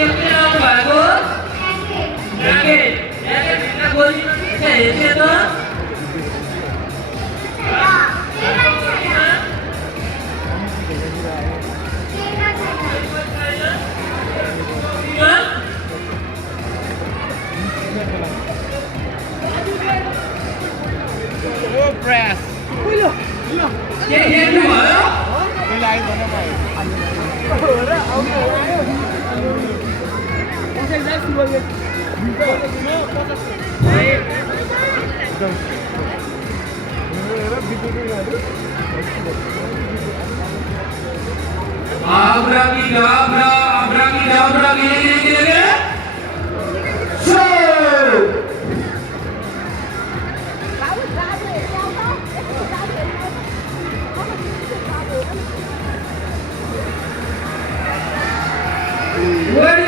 yang kenapa bagus? Yakin, yakin kita gol ini itu. Oh, press. Yang dua. Nilai ko naman. Abrangi dabra gini. Shoot! What